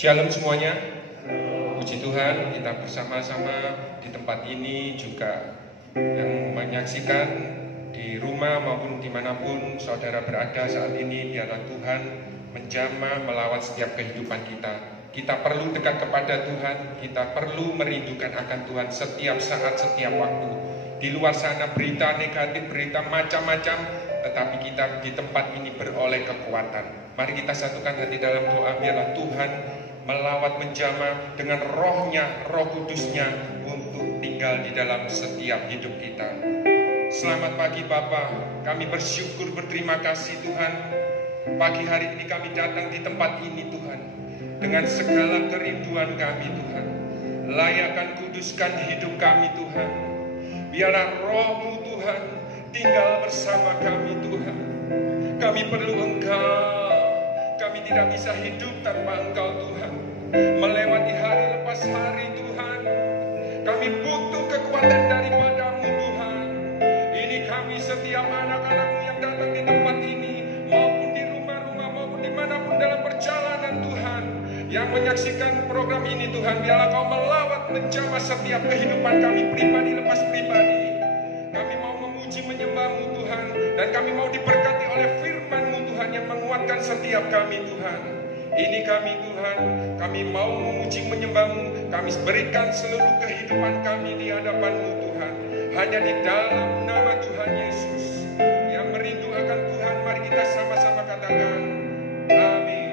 Shalom semuanya. Puji Tuhan, kita bersama-sama di tempat ini juga yang menyaksikan di rumah maupun dimanapun saudara berada saat ini. Biarlah Tuhan menjamah melawat setiap kehidupan kita. Kita perlu dekat kepada Tuhan, kita perlu merindukan akan Tuhan setiap saat, setiap waktu. Di luar sana berita negatif, berita macam-macam, tetapi kita di tempat ini beroleh kekuatan. Mari kita satukan hati dalam doa, biarlah Tuhan melawat menjamah dengan rohnya, roh kudusnya untuk tinggal di dalam setiap hidup kita. Selamat pagi Bapa, kami bersyukur berterima kasih Tuhan. Pagi hari ini kami datang di tempat ini Tuhan, dengan segala kerinduan kami Tuhan. Layakan kuduskan hidup kami Tuhan. Biarlah roh-Mu Tuhan tinggal bersama kami Tuhan. Kami perlu Engkau. Kami tidak bisa hidup tanpa Engkau Tuhan. Melewati hari lepas hari Tuhan, kami butuh kekuatan daripada-Mu Tuhan. Ini kami setiap anak-anak-Mu yang datang di tempat ini, maupun di rumah-rumah, maupun dimanapun dalam perjalanan Tuhan, yang menyaksikan program ini Tuhan, biarlah Kau melawat menjamah setiap kehidupan kami pribadi lepas pribadi. Kami mau memuji menyembah-Mu Tuhan, dan kami mau diberkati oleh firman-Mu Tuhan yang menguatkan setiap kami Tuhan. Ini kami Tuhan, kami mau memuji menyembah-Mu, kami berikan seluruh kehidupan kami di hadapan-Mu Tuhan. Hanya di dalam nama Tuhan Yesus yang merindu akan Tuhan, mari kita sama-sama katakan amin.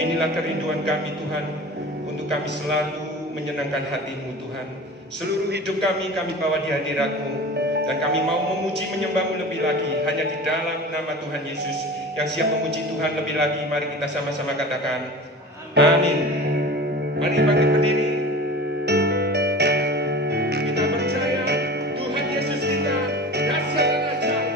Inilah kerinduan kami Tuhan, untuk kami selalu menyenangkan hati-Mu Tuhan. Seluruh hidup kami bawa di hadirat-Mu, dan kami mau memuji menyembah-Mu lebih lagi, hanya di dalam nama Tuhan Yesus. Yang siap memuji Tuhan lebih lagi, mari kita sama-sama katakan, amin. Mari bangkit berdiri. Kita percaya Tuhan Yesus kita dahsyat dan ajaib.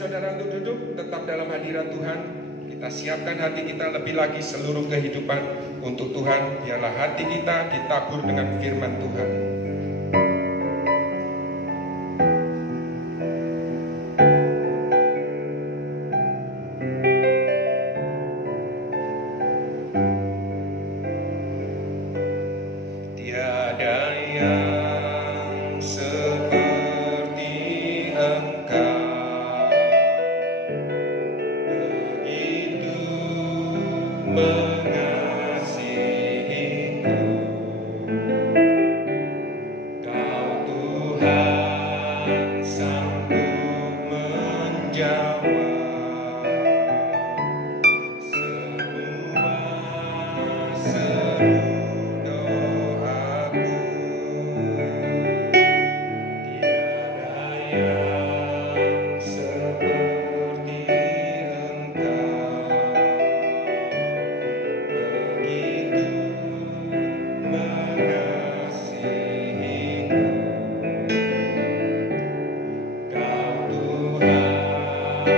Saudara untuk duduk tetap dalam hadirat Tuhan. Kita siapkan hati kita lebih lagi seluruh kehidupan untuk Tuhan. Biarlah hati kita ditabur dengan firman Tuhan. sanggup menjawab semua seru doaku. Tiada yang seperti Engkau, begitu mengasihiku. Kau Tuhan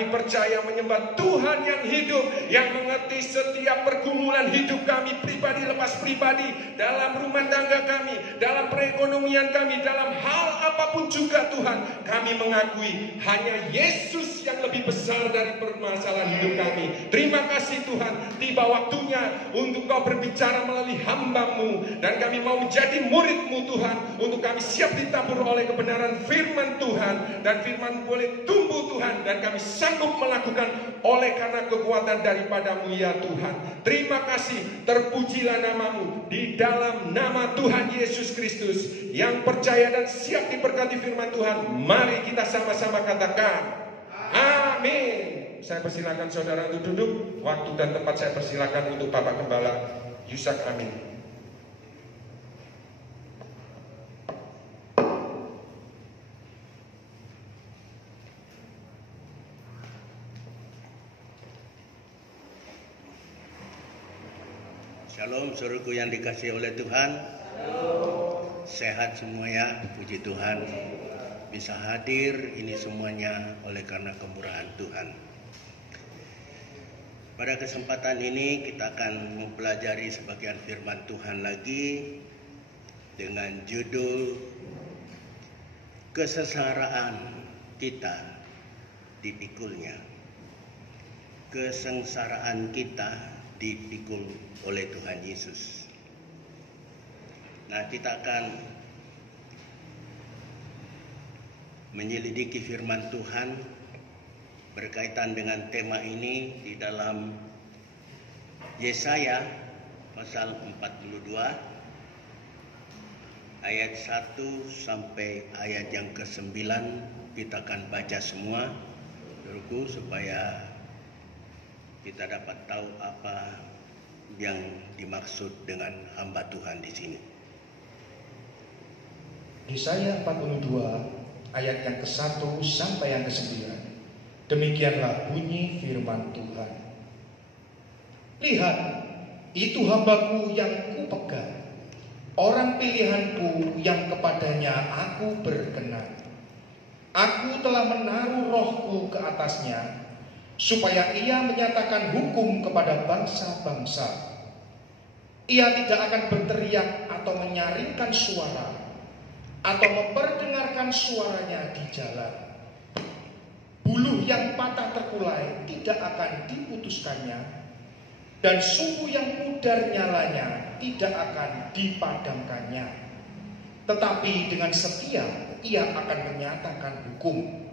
kami percaya menyembah Tuhan yang hidup, yang mengerti setiap pergumulan hidup kami pribadi lepas pribadi, dalam rumah tangga kami, dalam perekonomian kami, dalam hal apapun juga Tuhan. Kami mengakui hanya Yesus yang lebih besar dari permasalahan hidup kami. Terima kasih Tuhan, tiba waktunya untuk Kau berbicara melalui hamba-Mu, dan kami mau menjadi murid-Mu Tuhan, untuk kami siap ditabur oleh kebenaran firman Tuhan, dan firman boleh tumbuh Tuhan, dan kami sanggup melakukan oleh karena kekuatan daripada-Mu ya Tuhan. Terima kasih, terpujilah nama-Mu di dalam nama Tuhan Yesus Kristus. Yang percaya dan siap diberkati firman Tuhan, mari kita sama-sama katakan amin. Saya persilakan saudara untuk duduk. Waktu dan tempat saya persilakan untuk Bapak Gembala Yusak Amin. Shalom saudaraku yang dikasihi oleh Tuhan. Sehat semuanya, puji Tuhan. Bisa hadir ini semuanya oleh karena kemurahan Tuhan. Pada kesempatan ini kita akan mempelajari sebagian firman Tuhan lagi dengan judul Kesengsaraan kita dipikulnya. Kesengsaraan kita dipikul oleh Tuhan Yesus. Nah, kita akan menyelidiki firman Tuhan berkaitan dengan tema ini di dalam Yesaya pasal 42 ayat 1 sampai ayat yang ke-9. Kita akan baca semua, saudaraku, supaya kita dapat tahu apa yang dimaksud dengan hamba Tuhan di sini. Yesaya 42 ayat yang ke-1 sampai yang ke-9. Demikianlah bunyi firman Tuhan. Lihat, itu hambaku yang kupegang, orang pilihanku yang kepadanya aku berkenan. Aku telah menaruh rohku ke atasnya, supaya ia menyatakan hukum kepada bangsa-bangsa. Ia tidak akan berteriak atau menyaringkan suara, atau memperdengarkan suaranya di jalan. Buluh yang patah terkulai tidak akan diputuskannya, dan sumbu yang pudar nyalanya tidak akan dipadamkannya. Tetapi dengan setia ia akan menyatakan hukum.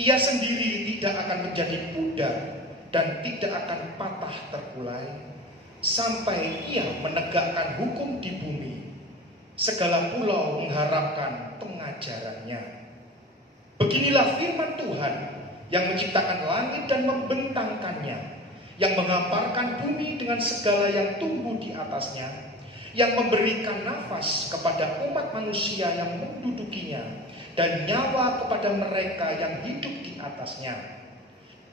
Ia sendiri tidak akan menjadi pudar dan tidak akan patah terkulai, sampai ia menegakkan hukum di bumi. Segala pulau mengharapkan pengajarannya. Beginilah firman Tuhan yang menciptakan langit dan membentangkannya, yang menghamparkan bumi dengan segala yang tumbuh di atasnya, yang memberikan nafas kepada umat manusia yang mendudukinya, dan nyawa kepada mereka yang hidup di atasnya.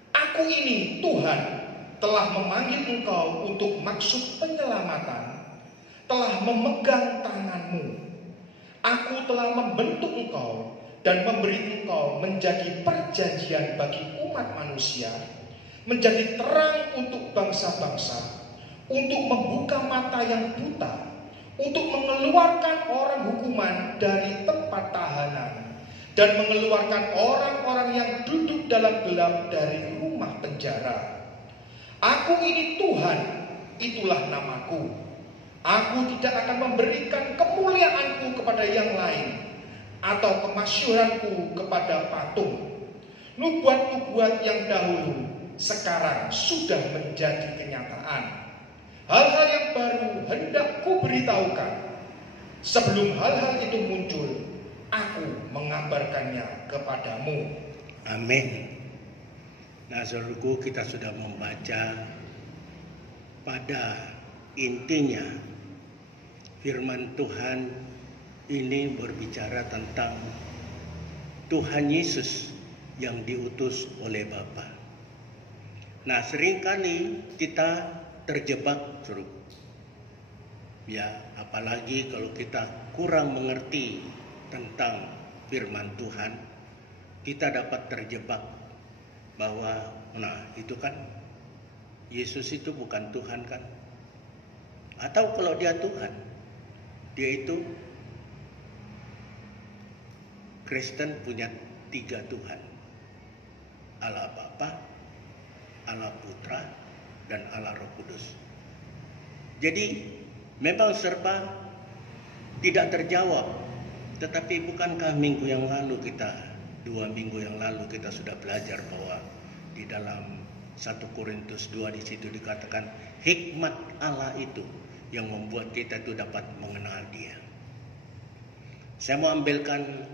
Aku ini Tuhan telah memanggil engkau untuk maksud penyelamatan, telah memegang tanganmu. Aku telah membentuk engkau dan memberi engkau menjadi perjanjian bagi umat manusia, menjadi terang untuk bangsa-bangsa, untuk membuka mata yang buta, untuk mengeluarkan orang hukuman dari tempat tahanan, dan mengeluarkan orang-orang yang duduk dalam gelap dari rumah penjara. Aku ini Tuhan, itulah namaku. Aku tidak akan memberikan kemuliaanku kepada yang lain, atau kemasyhuranku kepada patung. Nubuat-nubuat yang dahulu sekarang sudah menjadi kenyataan. Hal-hal yang baru hendak ku beritahukan. Sebelum hal-hal itu muncul, aku mengabarkannya kepadamu. Amin. Nah, saudaraku, kita sudah membaca pada intinya firman Tuhan ini berbicara tentang Tuhan Yesus yang diutus oleh Bapa. Nah, seringkali kita terjebak, saudaraku. Ya, apalagi kalau kita kurang mengerti tentang firman Tuhan, kita dapat terjebak bahwa itu kan Yesus itu bukan Tuhan kan? Atau kalau dia Tuhan, dia itu Kristen punya 3 Tuhan. Allah Bapa, Allah Putra, dan Allah Roh Kudus. Jadi memang serba tidak terjawab. Tetapi bukankah 2 minggu yang lalu kita sudah belajar bahwa di dalam 1 Korintus 2 di situ dikatakan hikmat Allah itu yang membuat kita itu dapat mengenal Dia. Saya mau ambilkan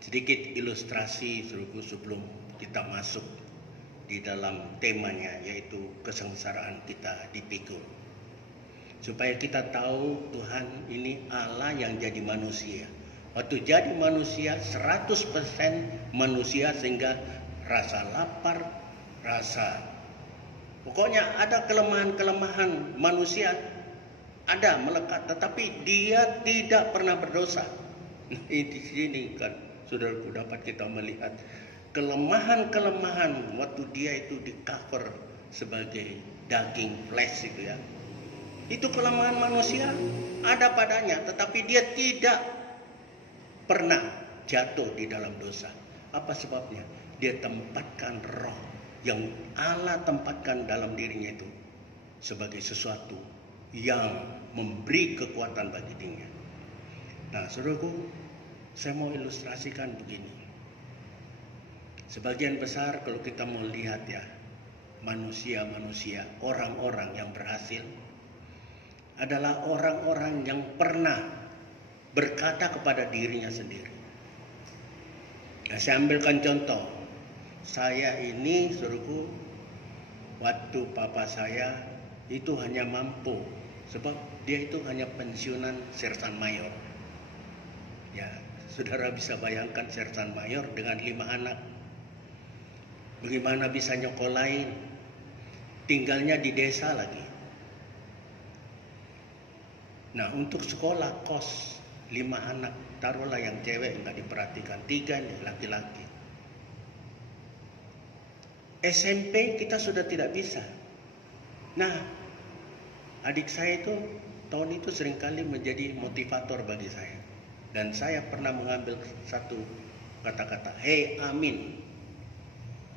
sedikit ilustrasi sebelum kita masuk di dalam temanya, yaitu kesengsaraan kita dipikul. Supaya kita tahu Tuhan ini Allah yang jadi manusia. Waktu jadi manusia 100% manusia, sehingga rasa lapar, pokoknya ada kelemahan-kelemahan manusia ada melekat, tetapi dia tidak pernah berdosa. Di sini kan saudaraku dapat kita melihat kelemahan-kelemahan waktu dia itu di cover sebagai daging flesh itu ya. Itu kelemahan manusia ada padanya, tetapi dia tidak pernah jatuh di dalam dosa. Apa sebabnya? Dia tempatkan roh yang Allah tempatkan dalam dirinya itu sebagai sesuatu yang memberi kekuatan bagi dirinya. Nah, saudaraku, saya mau ilustrasikan begini. Sebagian besar kalau kita mau lihat ya, manusia-manusia, orang-orang yang berhasil adalah orang-orang yang pernah berkata kepada dirinya sendiri. Nah, saya ambilkan contoh. Saya ini, saudaraku, waktu papa saya itu hanya mampu, sebab dia itu hanya pensiunan sersan mayor. Ya, saudara bisa bayangkan sersan mayor dengan 5 anak. Bagaimana bisa nyokolain? Tinggalnya di desa lagi. Nah, untuk sekolah kos 5 anak, taruhlah yang cewek nggak diperhatikan, 3 nih laki-laki. SMP kita sudah tidak bisa. Nah, adik saya itu tahun itu seringkali menjadi motivator bagi saya. Dan saya pernah mengambil satu kata-kata, "Hei amin."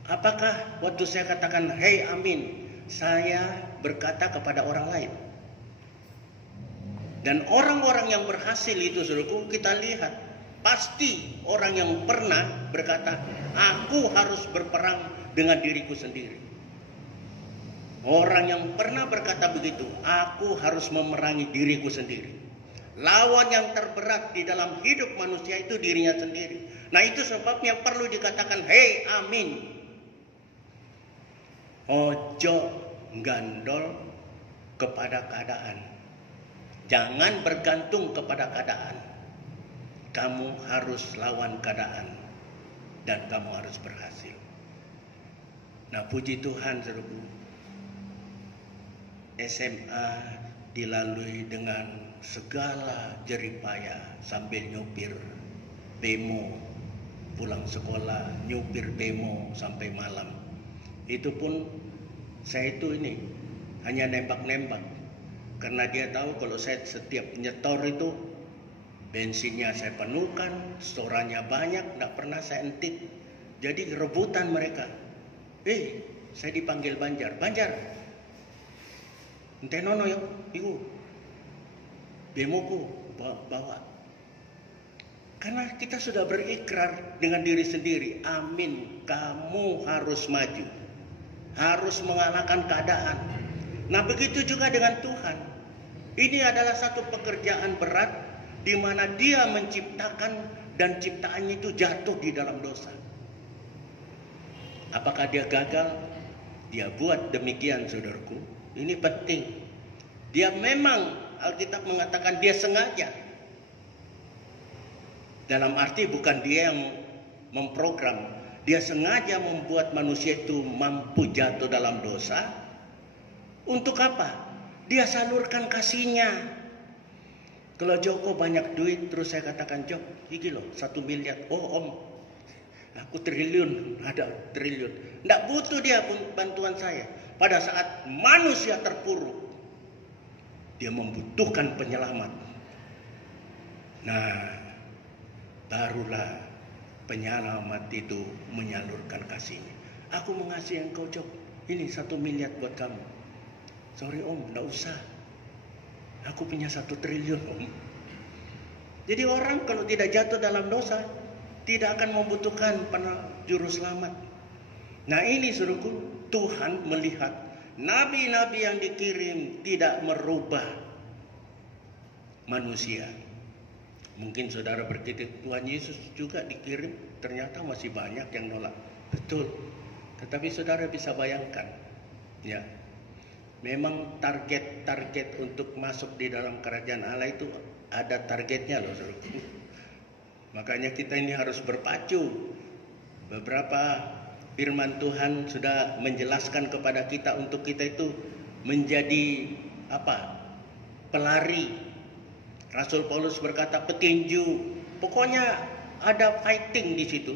Apakah waktu saya katakan "Hei amin", saya berkata kepada orang lain? Dan orang-orang yang berhasil itu, saudaraku, kita lihat pasti orang yang pernah berkata, "Aku harus berperang dengan diriku sendiri." Orang yang pernah berkata begitu, "Aku harus memerangi diriku sendiri." Lawan yang terberat di dalam hidup manusia itu dirinya sendiri. Nah, itu sebabnya perlu dikatakan "Hei amin". Ojo gandol kepada keadaan. Jangan bergantung kepada keadaan. Kamu harus lawan keadaan dan kamu harus berhasil. Nah, puji Tuhan, saudaraku, SMA dilalui dengan segala jeripaya sambil nyupir bemo, pulang sekolah nyupir bemo sampai malam. Itu pun saya itu hanya nembak-nembak, karena dia tahu kalau saya setiap nyetor itu bensinnya saya penuhkan, setorannya banyak, tidak pernah saya entit. Jadi rebutan mereka. Saya dipanggil Banjar, ente nono yo, iku bemoku bawa. Karena kita sudah berikrar dengan diri sendiri, amin, kamu harus maju, harus mengalahkan keadaan. Nah, begitu juga dengan Tuhan. Ini adalah satu pekerjaan berat di mana Dia menciptakan dan ciptaannya itu jatuh di dalam dosa. Apakah Dia gagal? Dia buat demikian, saudaraku. Ini penting. Dia memang, Alkitab mengatakan Dia sengaja. Dalam arti bukan Dia yang memprogram. Dia sengaja membuat manusia itu mampu jatuh dalam dosa. Untuk apa? Dia salurkan kasih-Nya. Kalau Joko banyak duit, terus saya katakan, "Jok, ini loh 1 miliar. Oh om, Aku triliun, ada triliun. Tidak butuh dia bantuan saya. Pada saat manusia terpuruk, dia membutuhkan penyelamat. Nah, barulah penyelamat itu menyalurkan kasihnya. Aku mengasihi engkau, Job. Ini 1 miliar buat kamu. Sorry Om, tidak usah. Aku punya 1 triliun Om. Jadi orang kalau tidak jatuh dalam dosa, tidak akan membutuhkan juru selamat. Nah ini suruhku, Tuhan melihat nabi-nabi yang dikirim tidak merubah manusia. Mungkin saudara berkata, Tuhan Yesus juga dikirim, ternyata masih banyak yang nolak. Betul. Tetapi saudara bisa bayangkan, ya, memang target untuk masuk di dalam kerajaan Allah itu ada targetnya loh, saudara. Makanya kita ini harus berpacu. Beberapa firman Tuhan sudah menjelaskan kepada kita untuk kita itu menjadi pelari. Rasul Paulus berkata petinju. Pokoknya ada fighting di situ.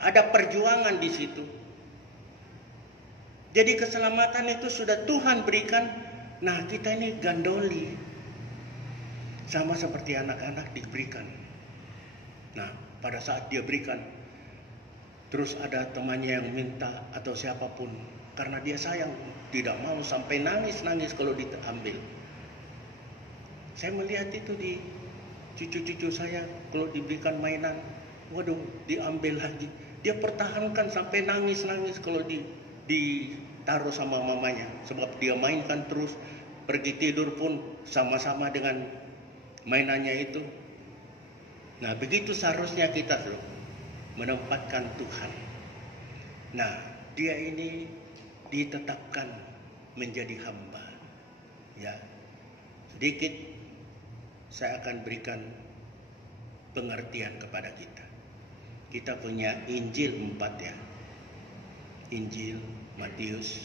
Ada perjuangan di situ. Jadi keselamatan itu sudah Tuhan berikan. Nah kita ini gandoli. Sama seperti anak-anak diberikan. Nah pada saat dia berikan, terus ada temannya yang minta atau siapapun. Karena dia sayang, tidak mau sampai nangis-nangis kalau diambil. Saya melihat itu di cucu-cucu saya kalau diberikan mainan. Waduh, diambil lagi. Dia pertahankan sampai nangis-nangis kalau ditaruh sama mamanya. Sebab dia mainkan terus. Pergi tidur pun sama-sama dengan mainannya itu. Nah begitu seharusnya kita menempatkan Tuhan. Nah dia ini ditetapkan menjadi hamba. Ya, sedikit saya akan berikan pengertian kepada kita. Kita punya Injil 4 ya. Injil Matius,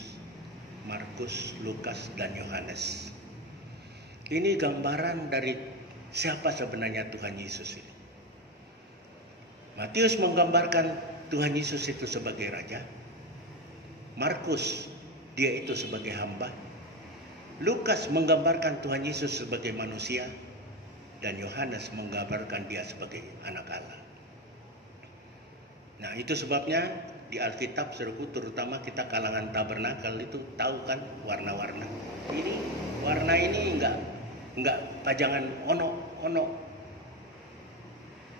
Markus, Lukas, dan Yohanes. Ini gambaran dari siapa sebenarnya Tuhan Yesus ini. Matius menggambarkan Tuhan Yesus itu sebagai raja. Markus, dia itu sebagai hamba. Lukas menggambarkan Tuhan Yesus sebagai manusia. Dan Yohanes menggambarkan dia sebagai anak Allah. Nah itu sebabnya di Alkitab seruku, terutama kita kalangan tabernakel itu tahu kan warna-warna. Ini warna ini enggak pajangan ono.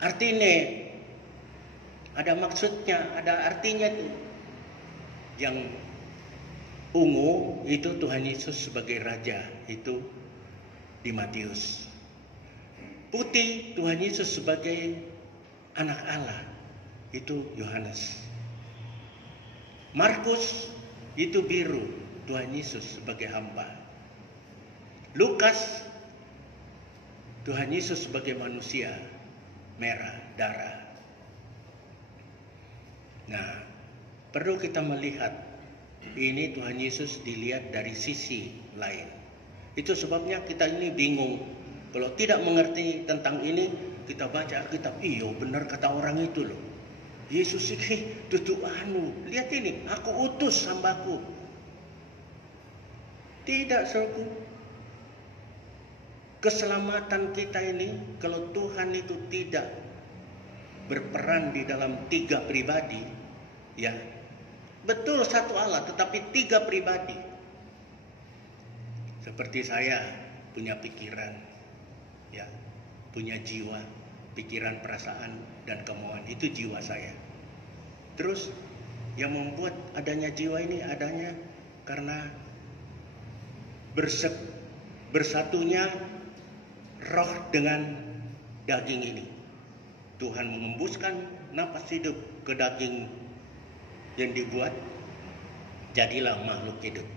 Artinya ada maksudnya, ada artinya tuh. Yang ungu itu Tuhan Yesus sebagai raja, itu di Matius. Putih Tuhan Yesus sebagai anak Allah, itu Yohanes. Markus itu biru, Tuhan Yesus sebagai hamba. Lukas, Tuhan Yesus sebagai manusia, merah, darah. Nah, perlu kita melihat ini Tuhan Yesus dilihat dari sisi lain. Itu sebabnya kita ini bingung. Kalau tidak mengerti tentang ini, kita baca Alkitab, iya benar kata orang itu loh. Yesus ini tutu lihat ini, aku utus hambaku. Tidak, saudaraku. Keselamatan kita ini, kalau Tuhan itu tidak berperan di dalam 3 pribadi, ya betul satu Allah, tetapi 3 pribadi. Seperti saya punya pikiran, ya, punya jiwa, pikiran, perasaan, dan kemauan. Itu jiwa saya. Terus yang membuat adanya jiwa ini adanya karena bersatunya roh dengan daging ini. Tuhan mengembuskan napas hidup ke daging yang dibuat, jadilah makhluk hidup.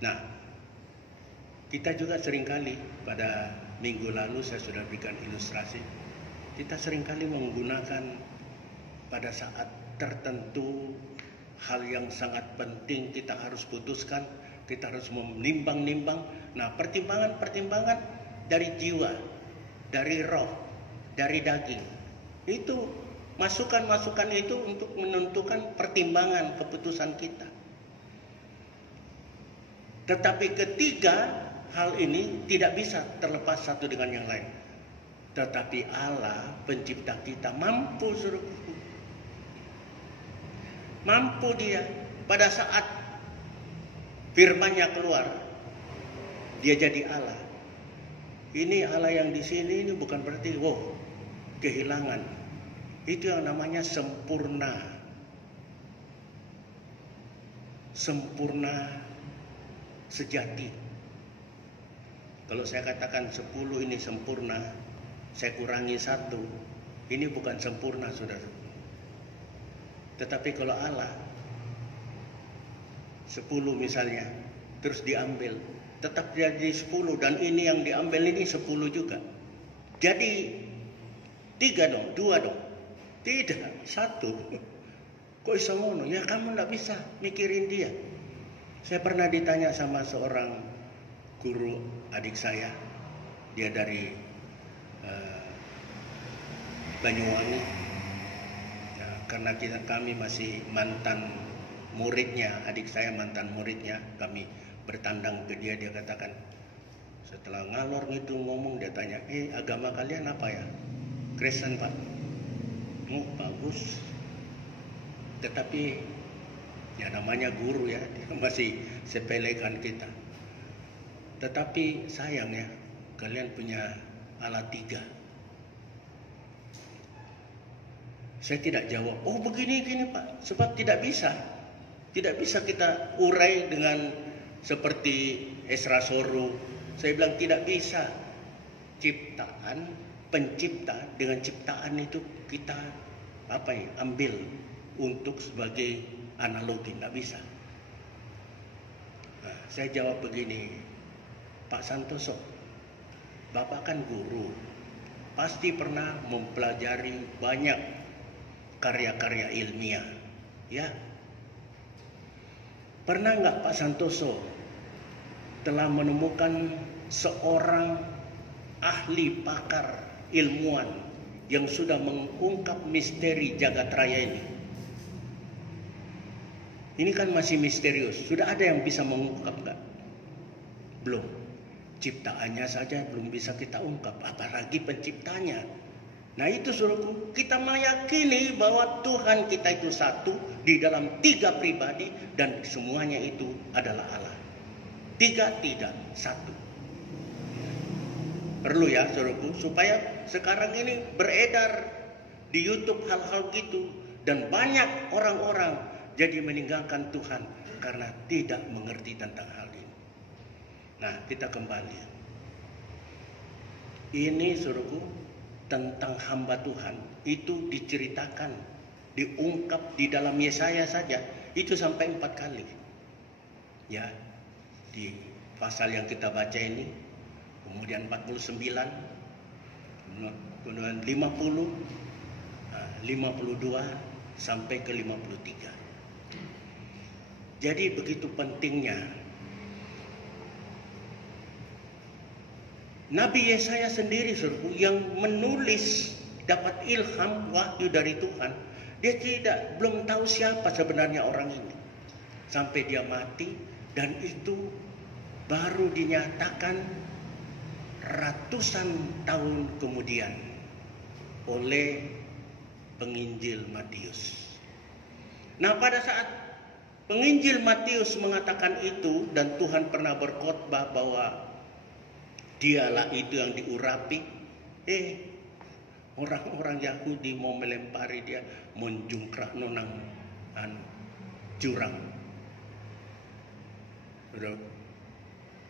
Nah, kita juga seringkali pada minggu lalu saya sudah berikan ilustrasi. Kita seringkali menggunakan pada saat tertentu hal yang sangat penting kita harus putuskan, kita harus menimbang-nimbang. Nah, pertimbangan-pertimbangan dari jiwa, dari roh, dari daging. Itu Masukan-masukan itu untuk menentukan pertimbangan keputusan kita. Tetapi ketiga hal ini tidak bisa terlepas satu dengan yang lain. Tetapi Allah pencipta kita mampu, saudaraku. Mampu dia pada saat firman-Nya keluar, dia jadi Allah. Ini Allah yang di sini ini bukan berarti kehilangan. Itu yang namanya sempurna. Sempurna sejati. Kalau saya katakan 10 ini sempurna, saya kurangi 1, ini bukan sempurna, saudara. Tetapi kalau Allah 10 misalnya, terus diambil, tetap jadi 10, dan ini yang diambil ini 10 juga. Jadi 3 dong, 2 dong. Tidak, 1. Kok bisa ngono? Ya kamu tidak bisa mikirin dia. Saya pernah ditanya sama seorang guru adik saya. Dia dari Banyuwangi. Ya, karena kami masih mantan muridnya, adik saya mantan muridnya. Kami bertandang ke dia, dia katakan, setelah ngalor gitu ngomong, dia tanya, agama kalian apa ya? Kristen, Pak. Bagus, tetapi ya namanya guru ya, dia masih sepelekan kita. Tetapi sayang ya, kalian punya Allah 3. Saya tidak jawab, begini Pak, sebab tidak bisa kita urai dengan seperti Esra Soru. Saya bilang tidak bisa. Pencipta dengan ciptaan itu kita ambil untuk sebagai analogi, tidak bisa. Nah, saya jawab begini, Pak Santoso, Bapak kan guru, pasti pernah mempelajari banyak karya-karya ilmiah, ya. Pernah nggak Pak Santoso telah menemukan seorang ahli pakar ilmuwan yang sudah mengungkap misteri jagat raya ini? Ini kan masih misterius. Sudah ada yang bisa mengungkap nggak? Belum. Ciptaannya saja belum bisa kita ungkap, apalagi penciptanya. Nah itu saudaraku, kita meyakini bahwa Tuhan kita itu satu di dalam 3 pribadi dan semuanya itu adalah Allah. 3 tidak, 1. Perlu ya saudaraku, supaya sekarang ini beredar di YouTube hal-hal gitu, dan banyak orang-orang jadi meninggalkan Tuhan karena tidak mengerti tentang hal ini. Nah, kita kembali. Ini saudaraku, tentang hamba Tuhan itu diceritakan, diungkap di dalam Yesaya saja itu sampai 4 kali. Ya, di pasal yang kita baca ini. Kemudian 49, kemudian 50, 52 sampai ke 53. Jadi begitu pentingnya Nabi Yesaya sendiri yang menulis, dapat ilham wahyu dari Tuhan. Dia belum tahu siapa sebenarnya orang ini sampai dia mati, dan itu baru dinyatakan ratusan tahun kemudian oleh penginjil Matius. Nah, pada saat penginjil Matius mengatakan itu, dan Tuhan pernah berkhotbah bahwa dialah itu yang diurapi, orang-orang Yahudi mau melempari dia, menjungkrak nonang jurang.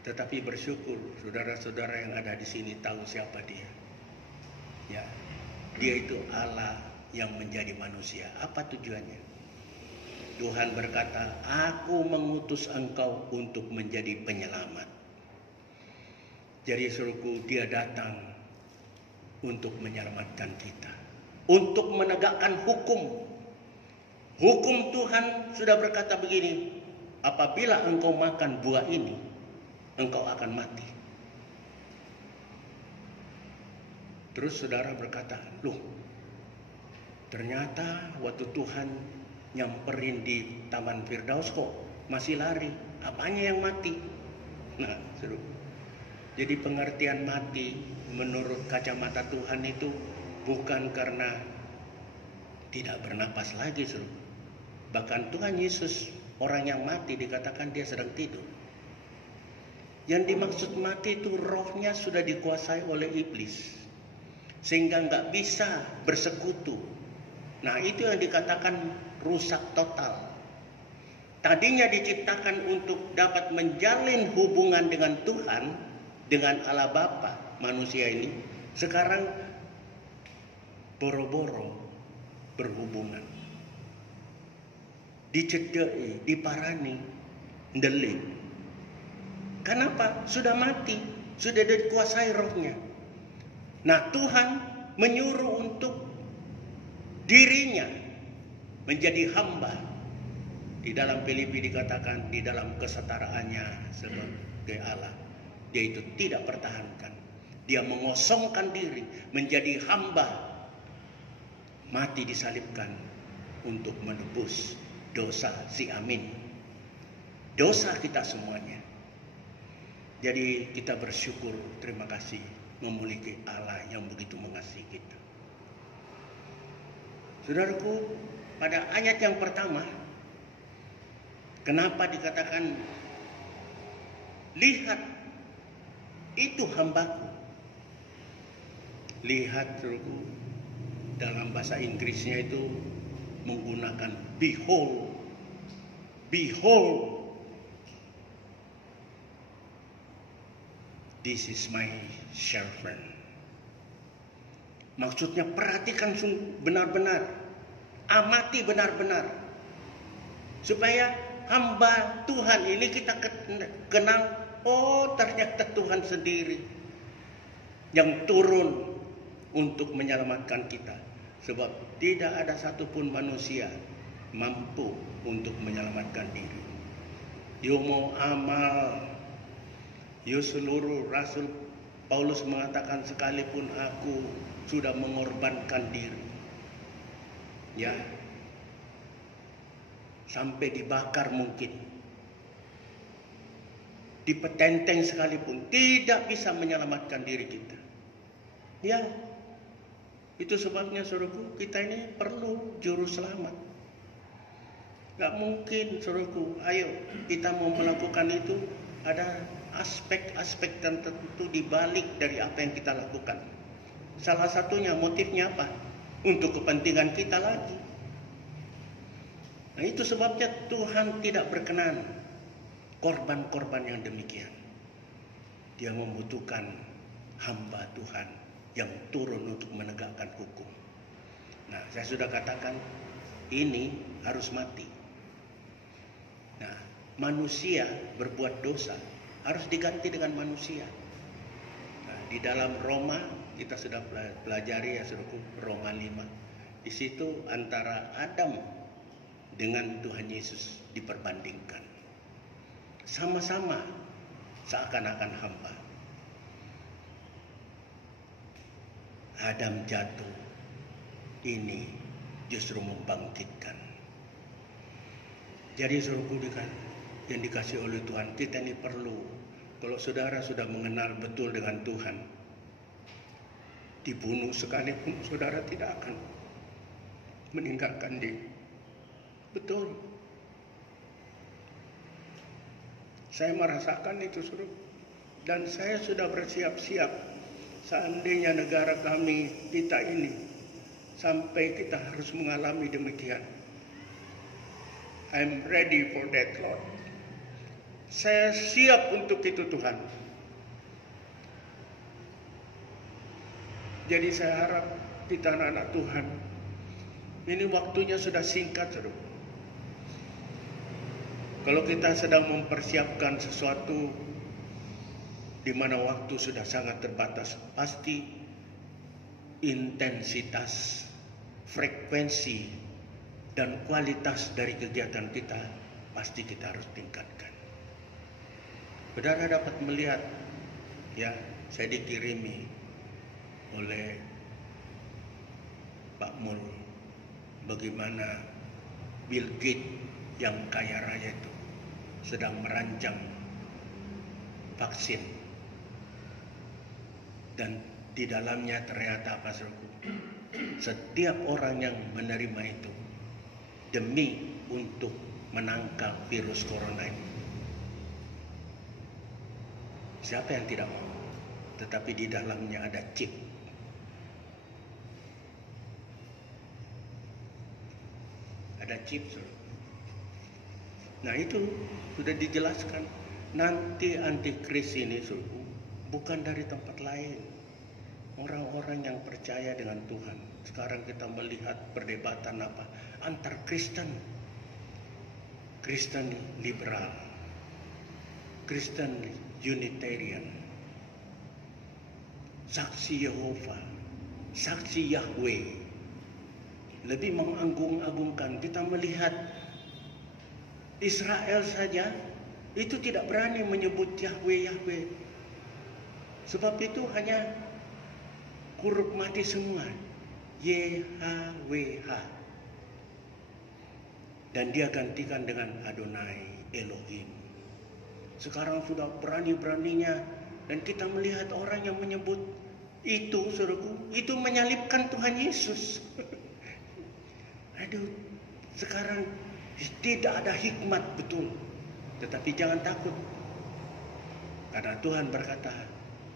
Tetapi bersyukur saudara-saudara yang ada di sini tahu siapa dia. Ya, dia itu Allah yang menjadi manusia. Apa tujuannya? Tuhan berkata, aku mengutus engkau untuk menjadi penyelamat. Jadi suruhku, dia datang untuk menyelamatkan kita, untuk menegakkan hukum. Hukum Tuhan sudah berkata begini, apabila engkau makan buah ini, engkau akan mati. Terus saudara berkata, Ternyata waktu Tuhan nyamperin di Taman Firdaus kok masih lari. Apanya yang mati? Nah, seru. Jadi pengertian mati menurut kacamata Tuhan itu bukan karena tidak bernapas lagi, seru. Bahkan Tuhan Yesus, orang yang mati dikatakan dia sedang tidur. Yang dimaksud mati itu rohnya sudah dikuasai oleh iblis, sehingga nggak bisa bersekutu. Nah, itu yang dikatakan rusak total. Tadinya diciptakan untuk dapat menjalin hubungan dengan Tuhan, dengan Allah Bapa, manusia ini. Sekarang boro-boro berhubungan. Dicedei, diparani, ndelik. Kenapa? Sudah mati, sudah dikuasai rohnya. Nah, Tuhan menyuruh untuk dirinya menjadi hamba. Di dalam Filipi dikatakan di dalam kesetaraannya sebagai Allah, dia itu tidak pertahankan. Dia mengosongkan diri menjadi hamba, mati disalibkan untuk menebus dosa si Amin. Dosa kita semuanya. Jadi kita bersyukur, terima kasih memiliki Allah yang begitu mengasihi kita. Saudaraku, pada ayat yang pertama, kenapa dikatakan lihat itu hambaku? Lihat, saudaraku, dalam bahasa Inggrisnya itu menggunakan behold. Behold, this is my servant. Maksudnya perhatikan benar-benar, amati benar-benar, supaya hamba Tuhan ini kita kenal. Oh, ternyata Tuhan sendiri yang turun untuk menyelamatkan kita. Sebab tidak ada satupun manusia mampu untuk menyelamatkan diri. You mau amal, you seluruh Rasul Paulus mengatakan sekalipun aku sudah mengorbankan diri, ya, sampai dibakar mungkin, dipetenteng sekalipun, tidak bisa menyelamatkan diri kita. Ya, itu sebabnya saudaraku, kita ini perlu juru selamat. Gak mungkin saudaraku, ayo kita mau melakukan itu, ada aspek-aspek tertentu di balik dari apa yang kita lakukan. Salah satunya motifnya apa? Untuk kepentingan kita lagi. Nah, itu sebabnya Tuhan tidak berkenan korban-korban yang demikian. Dia membutuhkan hamba Tuhan yang turun untuk menegakkan hukum. Nah, saya sudah katakan ini harus mati. Nah, manusia berbuat dosa harus diganti dengan manusia. Nah, di dalam Roma kita sudah pelajari ya saudaraku, Roma 5. Di situ antara Adam dengan Tuhan Yesus diperbandingkan. Sama-sama seakan-akan hamba. Adam jatuh, ini justru membangkitkan. Jadi saudaraku yang dikasih oleh Tuhan, kita ini perlu, kalau saudara sudah mengenal betul dengan Tuhan, dibunuh sekalipun saudara tidak akan meninggalkan dia. Betul. Saya merasakan itu, saudara. Dan saya sudah bersiap-siap seandainya negara kami, kita ini, sampai kita harus mengalami demikian. I'm ready for that, Lord. Saya siap untuk itu, Tuhan. Jadi saya harap kita anak-anak Tuhan, ini waktunya sudah singkat, saudara. Kalau kita sedang mempersiapkan sesuatu di mana waktu sudah sangat terbatas, pasti intensitas, frekuensi, dan kualitas dari kegiatan kita pasti kita harus tingkatkan. Saudara dapat melihat, ya, saya dikirimi oleh Pak Mul bagaimana Bill Gates yang kaya raya itu sedang merancang vaksin, dan di dalamnya ternyata apa, saudaraku, setiap orang yang menerima itu demi untuk menangkal virus corona ini. Siapa yang tidak mau? Tetapi di dalamnya ada chip. Ada chip, saudara. Nah, itu sudah dijelaskan. Nanti antikris ini, saudara, bukan dari tempat lain. Orang-orang yang percaya dengan Tuhan. Sekarang kita melihat perdebatan apa? Antar Kristen. Kristen liberal. Kristen Unitarian. Saksi Yehova. Saksi Yahweh. Lebih mengagung-agungkan. Kita melihat Israel saja itu tidak berani menyebut Yahweh, Yahweh. Sebab itu hanya huruf mati semua. YHWH. Dan dia gantikan dengan Adonai Elohim. Sekarang sudah berani-beraninya. Dan kita melihat orang yang menyebut itu, saudaraku, itu menyalibkan Tuhan Yesus. Aduh, sekarang tidak ada hikmat, betul. Tetapi jangan takut. Karena Tuhan berkata,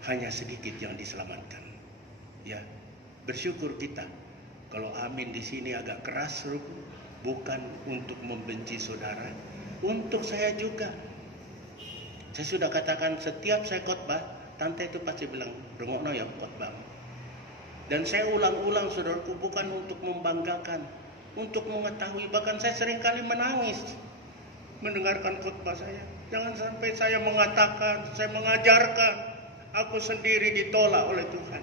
hanya sedikit yang diselamatkan. Ya, bersyukur kita. Kalau amin di sini agak keras, bukan untuk membenci saudara, untuk saya juga. Saya sudah katakan setiap saya khotbah, tante itu pasti bilang, "Rungokno ya khotbah." Dan saya ulang-ulang, saudaraku, bukan untuk membanggakan, untuk mengetahui. Bahkan saya seringkali menangis mendengarkan khotbah saya. Jangan sampai saya mengatakan, saya mengajarkan, aku sendiri ditolak oleh Tuhan.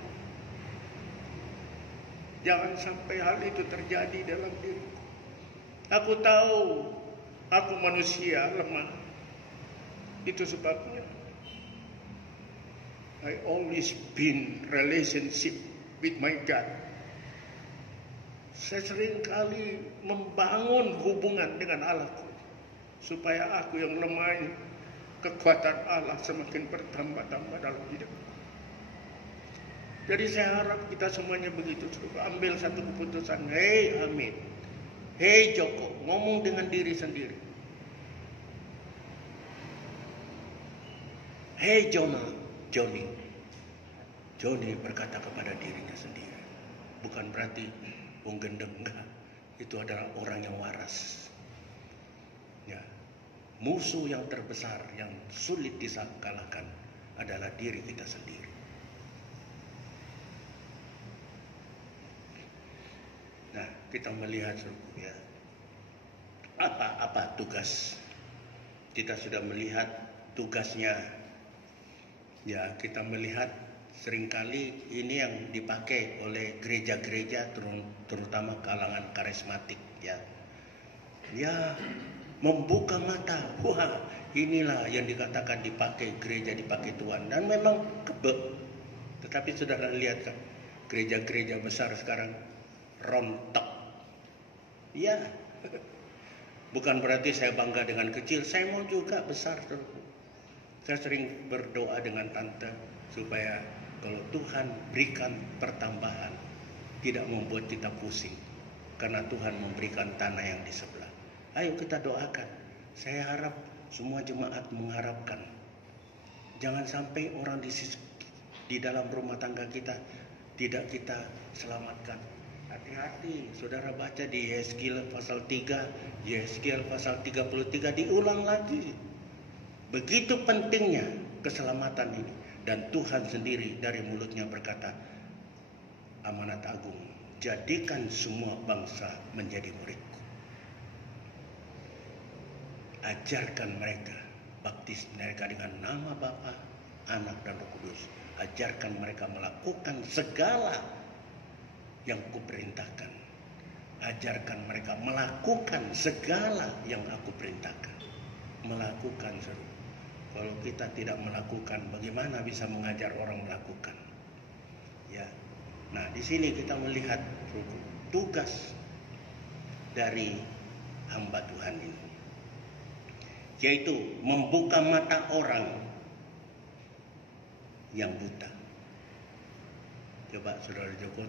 Jangan sampai hal itu terjadi dalam diriku. Aku tahu aku manusia lemah. Itu sebabnya I always been relationship with my God. Saya sering kali membangun hubungan dengan Allahku, supaya aku yang lemah ini, kekuatan Allah semakin bertambah-tambah dalam hidup. Jadi saya harap kita semuanya begitu. Coba ambil satu keputusan. Hei Amin, hei Joko, ngomong dengan diri sendiri. Hei Johnny berkata kepada dirinya sendiri. Bukan berarti wong gendeng, enggak. Itu adalah orang yang waras. Ya, musuh yang terbesar yang sulit dikalahkan adalah diri kita sendiri. Nah, kita melihat, ya, apa tugas. Kita sudah melihat tugasnya. Ya, kita melihat seringkali ini yang dipakai oleh gereja-gereja, terutama kalangan karismatik, ya. Ya, membuka mata. Wah, inilah yang dikatakan dipakai gereja, dipakai Tuhan. Dan memang kebek. Tetapi saudara lihat kan, gereja-gereja besar sekarang rontok. Ya, bukan berarti saya bangga dengan kecil. Saya mau juga besar. Saya sering berdoa dengan tante supaya kalau Tuhan berikan pertambahan, tidak membuat kita pusing. Karena Tuhan memberikan tanah yang di sebelah. Ayo kita doakan. Saya harap semua jemaat mengharapkan. Jangan sampai orang di dalam rumah tangga kita tidak kita selamatkan. Hati-hati, saudara baca di Yeskiel pasal 3, Yeskiel pasal 33, diulang lagi. Begitu pentingnya keselamatan ini. Dan Tuhan sendiri dari mulutnya berkata, amanat agung, jadikan semua bangsa menjadi muridku. Ajarkan mereka, baptis mereka dengan nama Bapa, Anak dan Roh Kudus. Ajarkan mereka melakukan segala yang kuperintahkan. Ajarkan mereka melakukan segala yang aku perintahkan. Melakukan, saudara. Kalau kita tidak melakukan, bagaimana bisa mengajar orang melakukan? Ya. Nah, di sini kita melihat tugas. dari hamba Tuhan ini, yaitu membuka mata orang yang buta. Coba Saudara Joko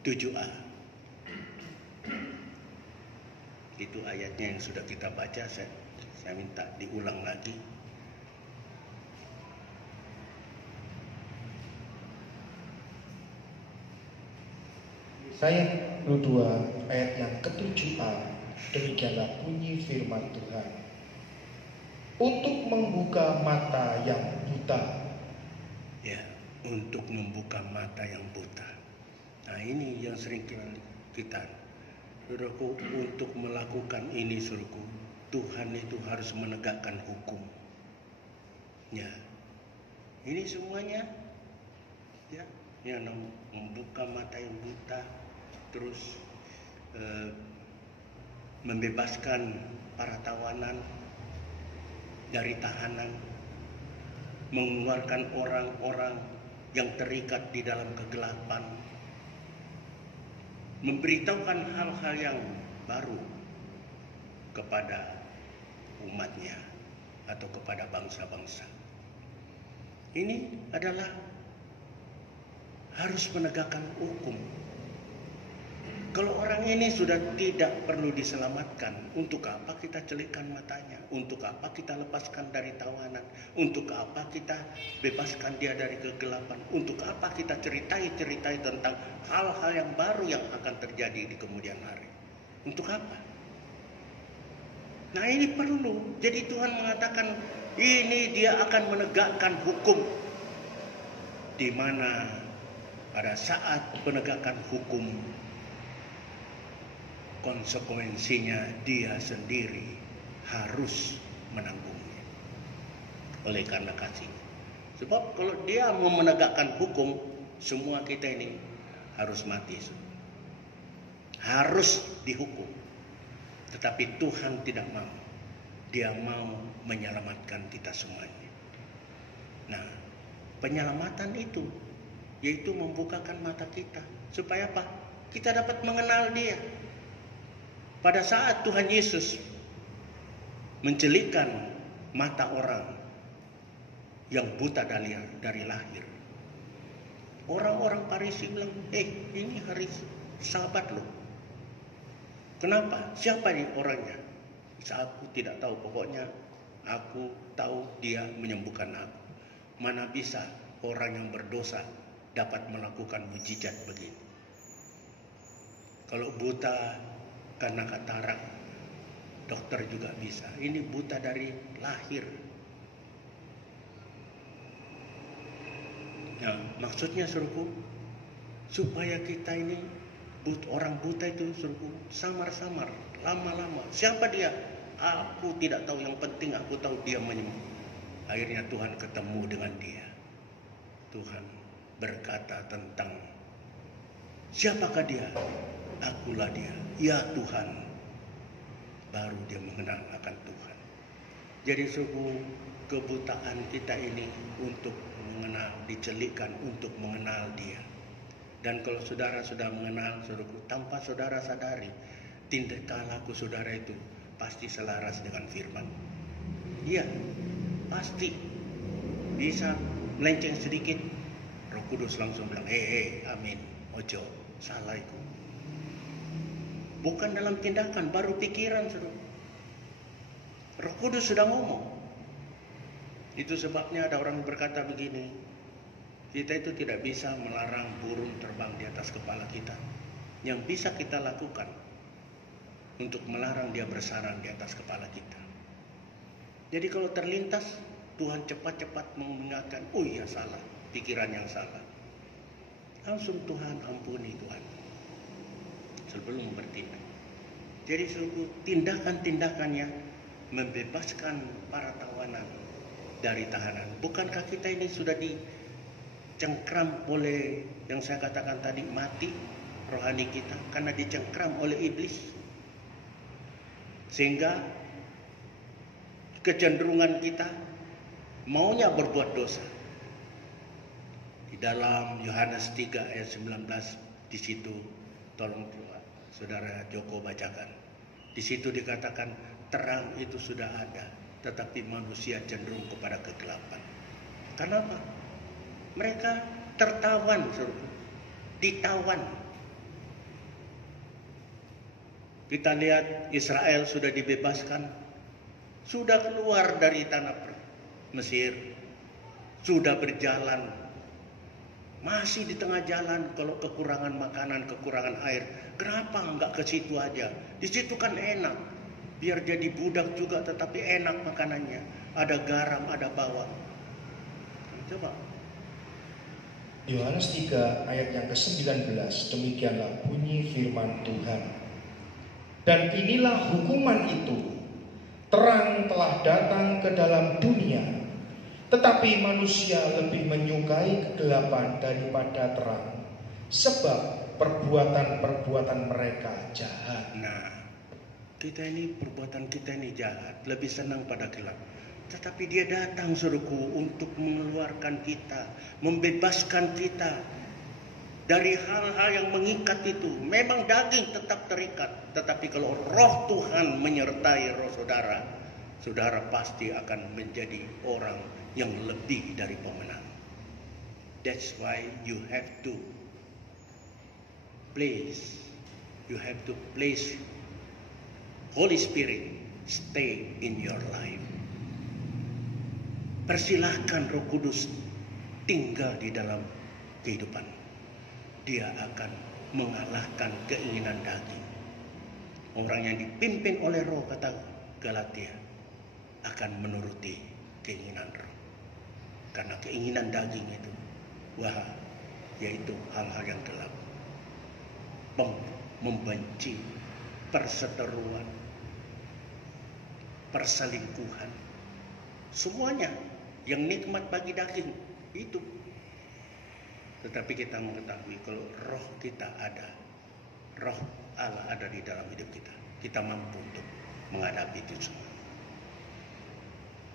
7a. Itu ayatnya yang sudah kita baca, saya minta diulang lagi. Yesaya 22 ayat yang ke-7a, demikianlah bunyi firman Tuhan. Untuk membuka mata yang buta. Ya, untuk membuka mata yang buta. Nah, ini yang sering kita, saudaraku, untuk melakukan ini, saudaraku, Tuhan itu harus menegakkan hukum. Ya, ini semuanya, ya, yang membuka mata yang buta, terus membebaskan para tawanan dari tahanan, mengeluarkan orang-orang yang terikat di dalam kegelapan, memberitahukan hal-hal yang baru kepada umatnya atau kepada bangsa-bangsa. Ini adalah harus menegakkan hukum. Kalau orang ini sudah tidak perlu diselamatkan, untuk apa kita celikkan matanya? Untuk apa kita lepaskan dari tawanan? Untuk apa kita bebaskan dia dari kegelapan? Untuk apa kita ceritai tentang hal-hal yang baru yang akan terjadi di kemudian hari? Untuk apa? Nah, ini perlu. Jadi Tuhan mengatakan ini dia akan menegakkan hukum, di mana pada saat penegakan hukum, konsekuensinya dia sendiri harus menanggungnya oleh karena kasih. Sebab kalau dia mau menegakkan hukum, semua kita ini harus mati, harus dihukum. Tetapi Tuhan tidak mau. Dia mau menyelamatkan kita semuanya. Nah, penyelamatan itu yaitu membukakan mata kita. Supaya apa? Kita dapat mengenal dia. Pada saat Tuhan Yesus mencelikkan mata orang yang buta dari lahir, orang-orang Farisi bilang, ini hari Sabat loh. Kenapa? Siapa nih orangnya? Aku tidak tahu, pokoknya aku tahu dia menyembuhkan aku. Mana bisa orang yang berdosa dapat melakukan mujizat begini? Kalau buta karena katarak, dokter juga bisa. Ini buta dari lahir. Nah, maksudnya suruhku, supaya kita ini orang buta itu suruhku samar-samar, lama-lama. Siapa dia? Aku tidak tahu. Yang penting aku tahu dia menyembuh. Akhirnya Tuhan ketemu dengan dia. Tuhan berkata tentang siapakah dia? Akulah dia. Ya Tuhan. Baru dia mengenal akan Tuhan. Jadi suku kebutaan kita ini untuk mengenal, dicelikkan untuk mengenal dia. Dan kalau saudara sudah mengenal, saudaraku, tanpa saudara sadari, tindakan laku saudara itu pasti selaras dengan firman. Iya, pasti. Bisa melenceng sedikit, Roh Kudus langsung bilang, amin, ojo, salah itu. Bukan dalam tindakan, baru pikiran, saudara. Roh Kudus sudah ngomong. Itu sebabnya ada orang berkata begini, kita itu tidak bisa melarang burung terbang di atas kepala kita. Yang bisa kita lakukan untuk melarang dia bersarang di atas kepala kita. Jadi kalau terlintas, Tuhan cepat-cepat mengingatkan, oh iya salah, pikiran yang salah. Langsung Tuhan ampuni Tuhan. Sebelum bertindak. Jadi sungguh tindakan-tindakannya membebaskan para tawanan dari tahanan. Bukankah kita ini sudah dicengkram oleh yang saya katakan tadi, mati rohani kita karena dicengkram oleh iblis, sehingga kecenderungan kita maunya berbuat dosa. Di dalam Yohanes 3 ayat 19 di situ, tolong saudara Joko bacakan. Di situ dikatakan terang itu sudah ada, tetapi manusia cenderung kepada kegelapan. Kenapa? Mereka tertawan, ditawan. Kita lihat Israel sudah dibebaskan, sudah keluar dari tanah Mesir, sudah berjalan, masih di tengah jalan. Kalau kekurangan makanan, kekurangan air, kenapa enggak ke situ aja? Di situ kan enak, biar jadi budak juga tetapi enak makanannya, ada garam, ada bawang. Coba Yohanes 3 ayat yang ke-19, demikianlah bunyi firman Tuhan. Dan inilah hukuman itu, terang telah datang ke dalam dunia, tetapi manusia lebih menyukai kegelapan daripada terang, sebab perbuatan-perbuatan mereka jahat. Nah, perbuatan kita ini jahat, lebih senang pada gelap. Tetapi dia datang, saudaraku, untuk mengeluarkan kita, membebaskan kita dari hal-hal yang mengikat itu. Memang daging tetap terikat, tetapi kalau roh Tuhan menyertai roh saudara, saudara pasti akan menjadi orang yang lebih dari pemenang. That's why you have to place Holy Spirit stay in your life. Persilahkan Roh Kudus tinggal di dalam kehidupan. Dia akan mengalahkan keinginan daging. Orang yang dipimpin oleh Roh, kata Galatia, akan menuruti keinginan Roh. Karena keinginan daging itu, yaitu hal-hal yang gelap, membenci, perseteruan, perselingkuhan, semuanya yang nikmat bagi daging itu. Tetapi kita mengetahui kalau roh kita ada, roh Allah ada di dalam hidup kita, kita mampu untuk menghadapi itu semua.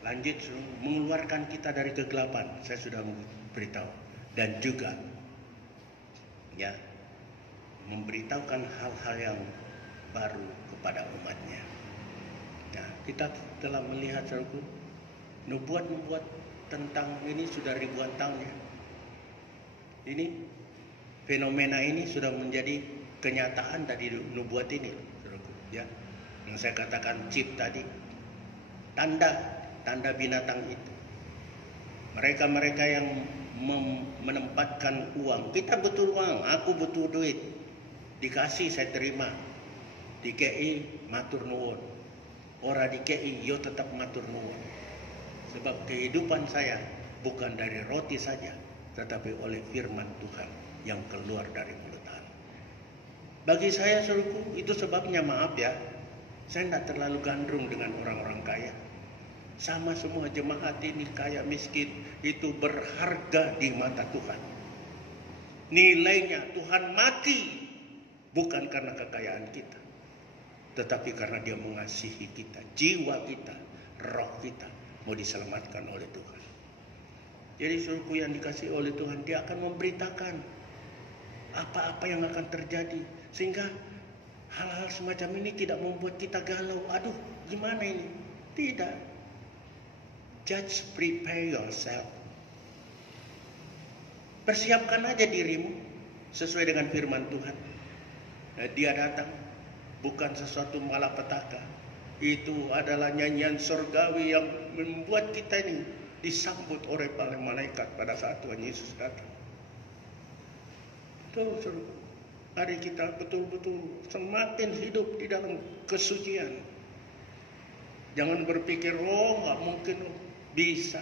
Lanjut, mengeluarkan kita dari kegelapan, saya sudah beritahu, dan juga ya memberitahukan hal-hal yang baru kepada umatnya. Nah, kita telah melihat, saudaraku, nubuat tentang ini sudah ribuan tahun ya. Ini fenomena ini sudah menjadi kenyataan dari nubuat ini, saudaraku, ya. Yang saya katakan chip tadi, tanda binatang itu. Mereka yang menempatkan uang, kita butuh uang, aku butuh duit, dikasih saya terima, dikei matur nuwun, ora dikei yo tetap matur nuwun. Sebab kehidupan saya bukan dari roti saja, tetapi oleh firman Tuhan yang keluar dari mulut Allah. Bagi saya, saudaraku, itu sebabnya, maaf ya, saya tidak terlalu gandrung dengan orang-orang kaya. Sama semua jemaat ini, kaya miskin, itu berharga di mata Tuhan. Nilainya Tuhan mati bukan karena kekayaan kita, tetapi karena Dia mengasihi kita, jiwa kita, roh kita mau diselamatkan oleh Tuhan. Jadi suruhku yang dikasih oleh Tuhan, Dia akan memberitakan apa-apa yang akan terjadi, sehingga hal-hal semacam ini tidak membuat kita galau. Aduh, gimana ini? Tidak. Just prepare yourself. Persiapkan aja dirimu sesuai dengan firman Tuhan. Dia datang bukan sesuatu malapetaka. Itu adalah nyanyian surgawi yang membuat kita ini disambut oleh para malaikat pada saat Tuhan Yesus datang. Betul, hari kita betul-betul semakin hidup di dalam kesucian. Jangan berpikir, nggak mungkin, bisa.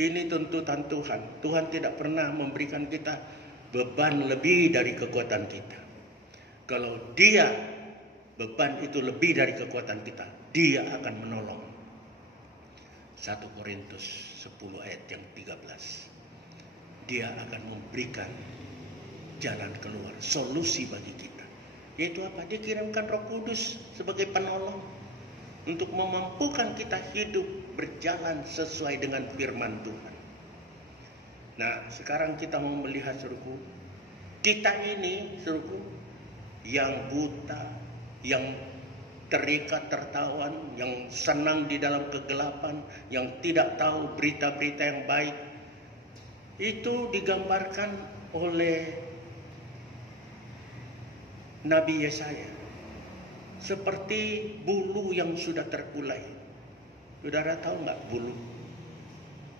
Ini tuntutan Tuhan. Tuhan tidak pernah memberikan kita beban lebih dari kekuatan kita. Kalau Dia beban itu lebih dari kekuatan kita, Dia akan menolong. 1 Korintus 10 ayat yang 13. Dia akan memberikan jalan keluar, solusi bagi kita. Yaitu apa? Dikirimkan Roh Kudus sebagai penolong untuk memampukan kita hidup berjalan sesuai dengan firman Tuhan. Nah, sekarang kita mau melihat, saudaraku, kita ini, saudaraku, yang buta, yang terikat, tertawan, yang senang di dalam kegelapan, yang tidak tahu berita-berita yang baik. Itu digambarkan oleh Nabi Yesaya seperti bulu yang sudah terkulai. Saudara tahu nggak bulu?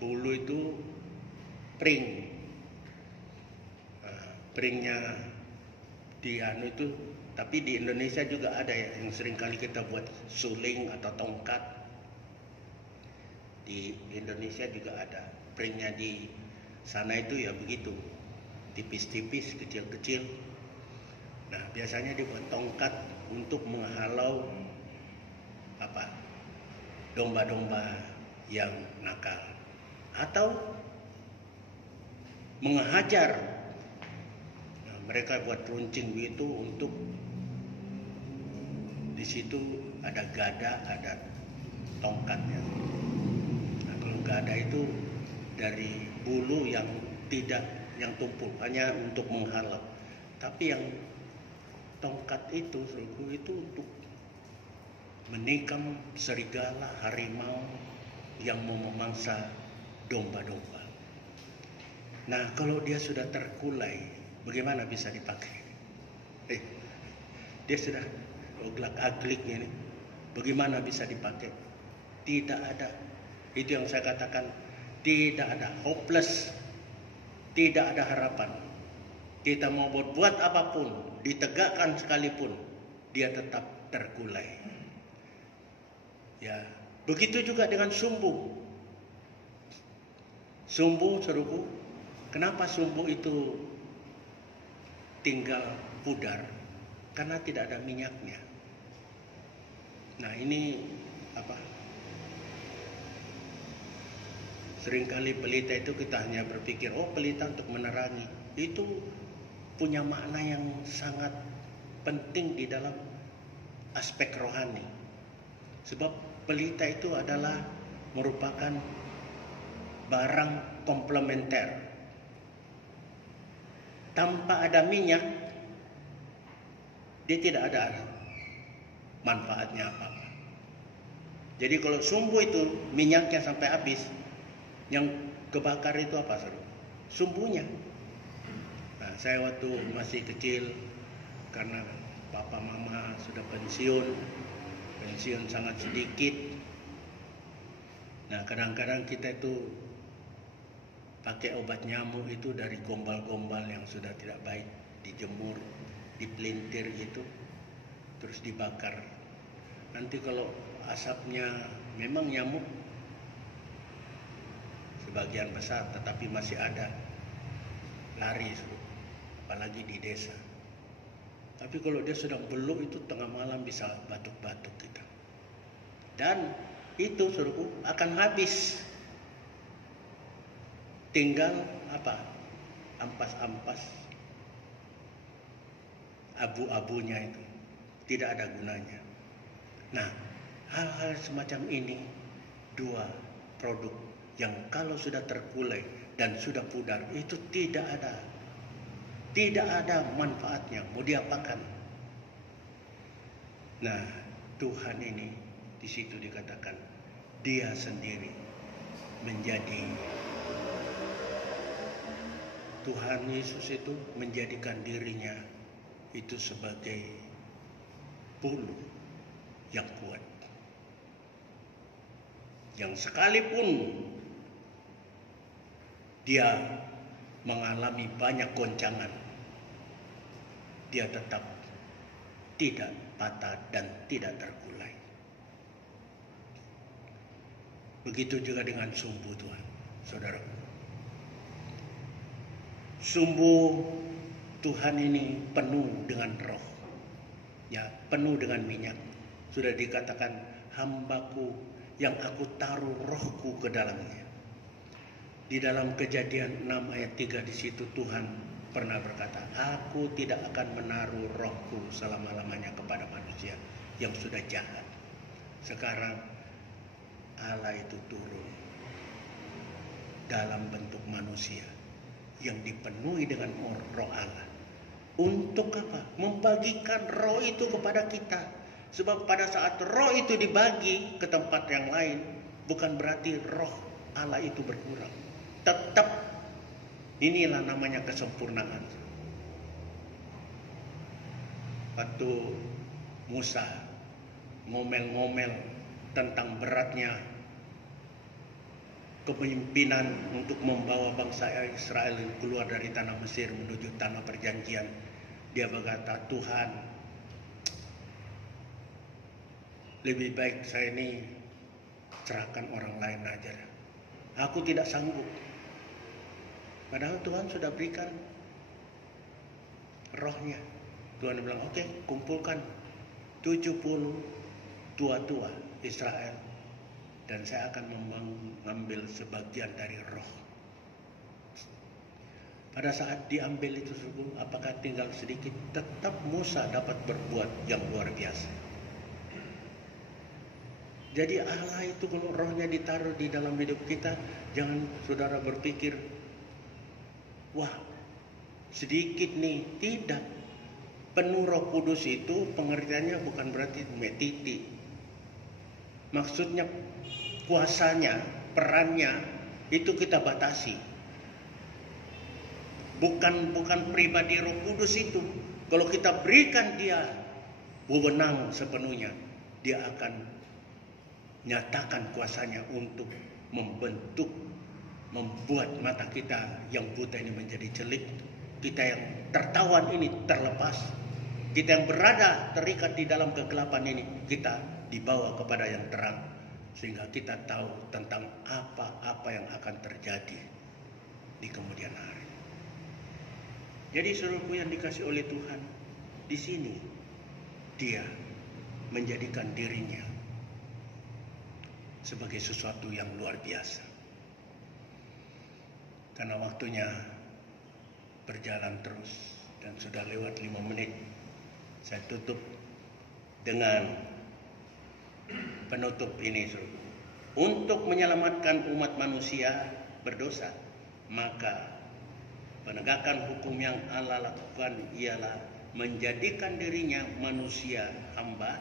Bulu itu pring. Pringnya di itu, tapi di Indonesia juga ada ya, yang sering kali kita buat suling atau tongkat. Di Indonesia juga ada. Pringnya di sana itu ya begitu, tipis-tipis, kecil-kecil. Nah, biasanya dibuat tongkat untuk menghalau domba-domba yang nakal, atau menghajar. Nah, mereka buat runcing begitu untuk di situ ada gada, ada tongkatnya. Nah, kalau gada itu dari bulu yang tidak yang tumpul, hanya untuk menghalau. Tapi yang tongkat itu untuk menikam serigala, harimau yang mau memangsa domba-domba. Nah, kalau dia sudah terkulai, bagaimana bisa dipakai? Dia sudah oglak-agliknya ini, bagaimana bisa dipakai? Tidak ada. Itu yang saya katakan, tidak ada, hopeless, tidak ada harapan. Kita mau buat apapun, ditegakkan sekalipun, dia tetap terkulai. Ya, begitu juga dengan sumbu. Sumbu, saudaraku, kenapa sumbu itu tinggal pudar? Karena tidak ada minyaknya. Nah, ini seringkali pelita itu kita hanya berpikir, oh pelita untuk menerangi. Itu punya makna yang sangat penting di dalam aspek rohani. Sebab pelita itu adalah merupakan barang komplementer. Tanpa ada minyak, dia tidak ada manfaatnya apa-apa. Jadi kalau sumbu itu minyaknya sampai habis, yang kebakar itu apa, saudara? Sumbunya. Nah, saya waktu masih kecil, karena papa mama sudah pensiun sangat sedikit. Nah, kadang-kadang kita itu pakai obat nyamuk itu dari gombal-gombal yang sudah tidak baik, dijemur, dipelintir gitu, terus dibakar. Nanti kalau asapnya memang nyamuk sebagian besar, tetapi masih ada, lari, apalagi di desa. Tapi kalau dia sudah beluk itu tengah malam bisa batuk-batuk kita. Dan itu, saudaraku, akan habis. Tinggal ampas-ampas, abu-abunya itu, tidak ada gunanya. Nah, hal-hal semacam ini, dua produk yang kalau sudah terkulai dan sudah pudar, itu tidak ada manfaatnya, mau diapakan. Nah, Tuhan ini di situ dikatakan dia sendiri menjadi, Tuhan Yesus itu menjadikan dirinya itu sebagai bulu yang kuat, yang sekalipun dia mengalami banyak goncangan, dia tetap tidak patah dan tidak terkulai. Begitu juga dengan sumbu Tuhan, saudara. Sumbu Tuhan ini penuh dengan roh, ya, penuh dengan minyak. Sudah dikatakan, hambaku yang aku taruh rohku ke dalamnya. Di dalam Kejadian 6 ayat 3 di situ Tuhan pernah berkata, aku tidak akan menaruh rohku selama-lamanya kepada manusia yang sudah jahat. Sekarang Allah itu turun dalam bentuk manusia yang dipenuhi dengan roh Allah. Untuk apa? Membagikan roh itu kepada kita. Sebab pada saat roh itu dibagi ke tempat yang lain, bukan berarti roh Allah itu berkurang. Tetap inilah namanya kesempurnaan. Waktu Musa ngomel-ngomel tentang beratnya kepemimpinan untuk membawa bangsa Israel keluar dari tanah Mesir menuju tanah perjanjian, dia berkata, Tuhan, lebih baik saya ini serahkan orang lain aja. Aku tidak sanggup. Padahal Tuhan sudah berikan rohnya. Tuhan bilang, oke, kumpulkan 70 tua-tua Israel, dan saya akan mengambil sebagian dari roh. Pada saat diambil itu, apakah tinggal sedikit? Tetap Musa dapat berbuat yang luar biasa. Jadi Allah itu kalau rohnya ditaruh di dalam hidup kita, jangan saudara berpikir, wah sedikit nih. Tidak. Penuh Roh Kudus itu pengertiannya bukan berarti metiti. Maksudnya kuasanya, perannya itu kita batasi. Bukan pribadi Roh Kudus itu. Kalau kita berikan dia wewenang sepenuhnya, dia akan nyatakan kuasanya untuk membentuk, membuat mata kita yang buta ini menjadi celik, kita yang tertawan ini terlepas, kita yang berada terikat di dalam kegelapan ini, kita dibawa kepada yang terang, sehingga kita tahu tentang apa-apa yang akan terjadi di kemudian hari. Jadi saudaraku yang dikasih oleh Tuhan, di sini dia menjadikan dirinya sebagai sesuatu yang luar biasa. Karena waktunya berjalan terus dan sudah lewat 5 menit, saya tutup dengan penutup ini. Untuk menyelamatkan umat manusia berdosa, maka penegakan hukum yang Allah lakukan ialah menjadikan dirinya manusia hamba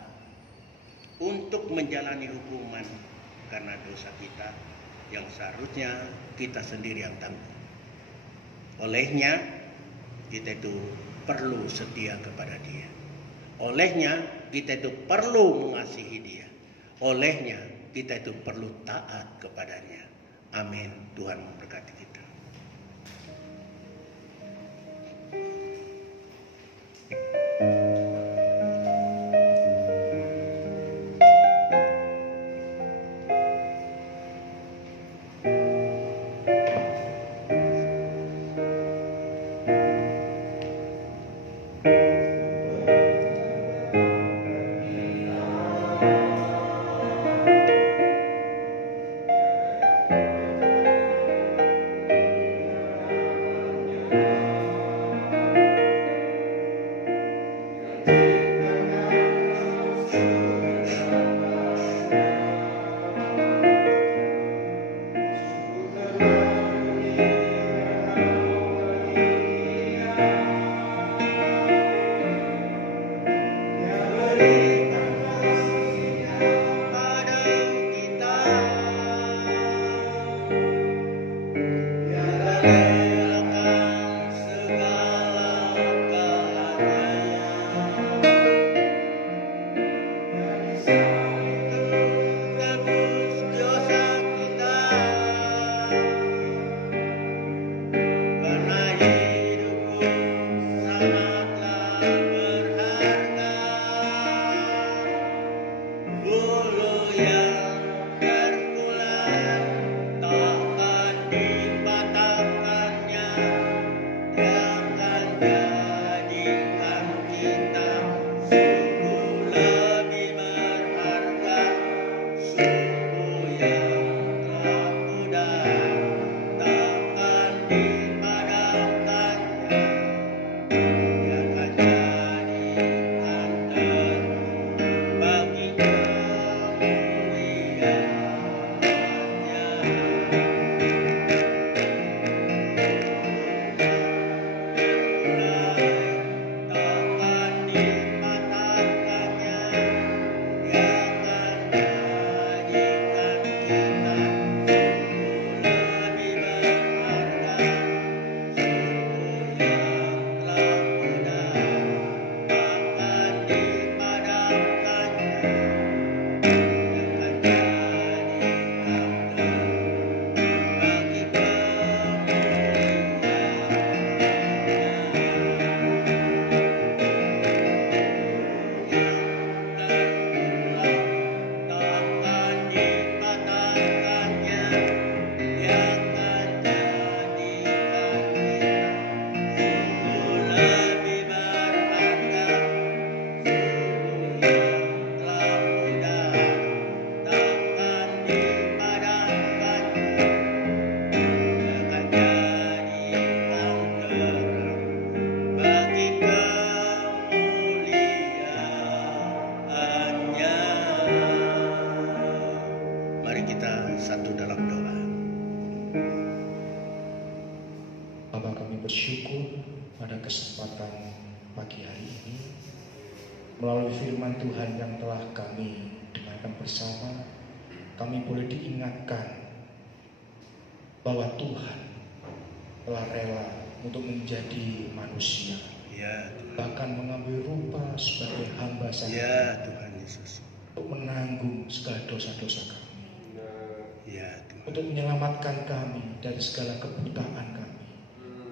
untuk menjalani hukuman karena dosa kita yang seharusnya kita sendiri yang tanggung. Olehnya kita itu perlu setia kepada dia. Olehnya kita itu perlu mengasihi dia. Olehnya kita itu perlu taat kepadanya. Amin. Tuhan memberkati kita. Yang terpulang takkan dipatahkan bersyukur pada kesempatan pagi hari ini melalui firman Tuhan yang telah kami dengarkan bersama. Kami boleh diingatkan bahwa Tuhan telah rela untuk menjadi manusia, bahkan mengambil rupa sebagai hamba Sang Tuhan Yesus, untuk menanggung segala dosa-dosa kami, Tuhan. untuk menyelamatkan kami dari segala kebutaan kami,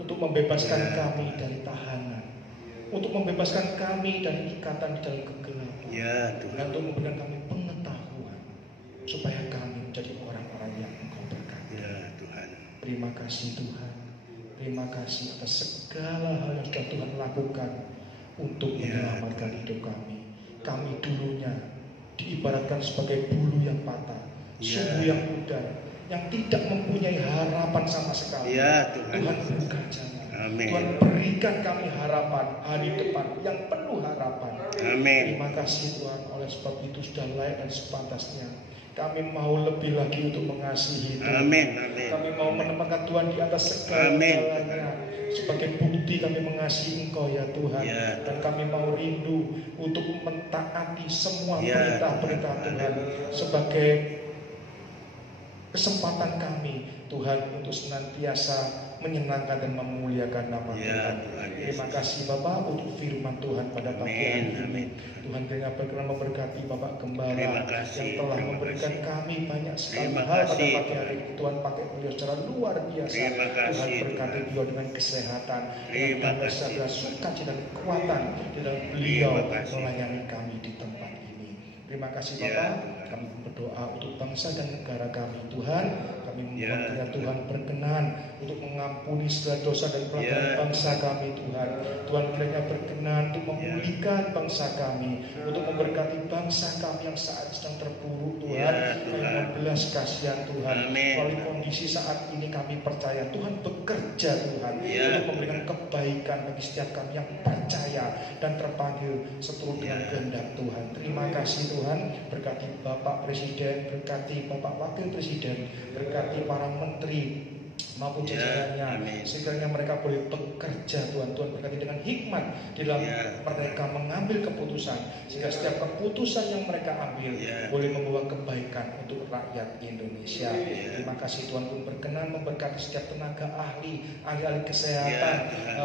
untuk membebaskan kami dari tahanan, untuk membebaskan kami dari ikatan di dalam kegelapan, dan untuk memberikan kami pengetahuan supaya kami menjadi orang-orang yang Engkau berkati. Tuhan. Terima kasih Tuhan. Terima kasih atas segala hal yang sudah Tuhan lakukan untuk menyelamatkan hidup kami. Kami dulunya diibaratkan sebagai bulu yang patah, sumbu yang pudar, yang tidak mempunyai harapan sama sekali. Tuhan buka jalan. Tuhan berikan kami harapan hari depan yang penuh harapan. Terima kasih Tuhan. Oleh sebab itu sudah layak dan sepantasnya kami mau lebih lagi untuk mengasihi Tuhan. Kami mau menempatkan Tuhan di atas segala-galanya sebagai bukti kami mengasihi Engkau ya Tuhan. Dan kami mau rindu untuk mentaati semua perintah-perintah Tuhan sebagai kesempatan kami Tuhan untuk senantiasa menyenangkan dan memuliakan nama Tuhan. Terima kasih Bapak untuk firman Tuhan pada pagi hari ini. Tuhan kiranya berkenan memberkati Bapak Gembala yang telah memberikan kami banyak sekali hal pada pagi hari ini. Tuhan pakai beliau secara luar biasa. Tuhan berkati beliau dengan kesehatan, dengan segala sukacita dan kekuatan di dalam beliau melayani kami di tempat ini. Terima kasih Bapak. Kami berdoa untuk bangsa dan negara kami Tuhan. Kami memohon kiranya Tuhan berkenan untuk mengampuni segala dosa dan pelanggaran bangsa kami Tuhan. Tuhan kiranya berkenan untuk memulihkan bangsa kami, untuk memberkati bangsa kami yang saat sedang terpuruk Tuhan. Kami membelas kasihan Tuhan. Melalui kondisi saat ini kami percaya Tuhan bekerja Tuhan untuk memberikan kebaikan bagi setiap kami yang percaya dan terpanggil seturut dengan kehendak Tuhan. Terima kasih Tuhan. Berkati Bapak Presiden, berkati Bapak Wakil Presiden, berkati para menteri maupun jajarannya, sehingga mereka boleh bekerja Tuhan. Tuhan berkati dengan hikmat di dalam mereka mengambil keputusan, sehingga setiap keputusan yang mereka ambil boleh membawa kebaikan untuk rakyat Indonesia. Terima kasih Tuhan pun berkenan memberkati setiap tenaga ahli kesehatan,